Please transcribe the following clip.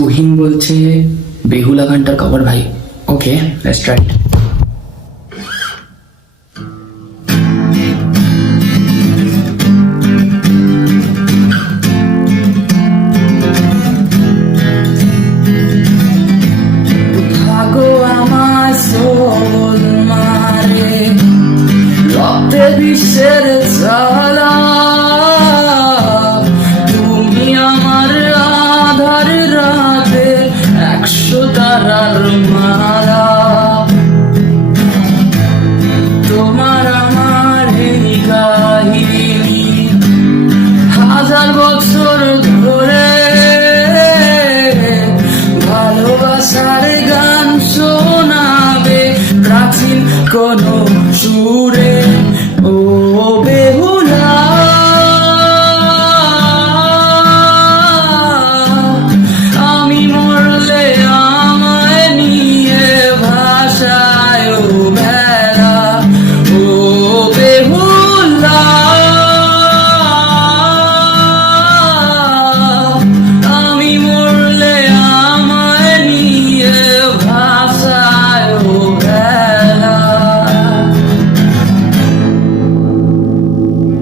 তুহিন বলছে বেহুলা গানটার কভার ভাই। ওকে, লেটস ট্রাই। বিশ্বের জ্বালা তুমি আমার আধার রাতে 100 তারার মালা। তোমার আমার এই কাহিনী 1000 বছর ধরে ভালোবাসার গান শোনাবে প্রাচীন কোন সুরে।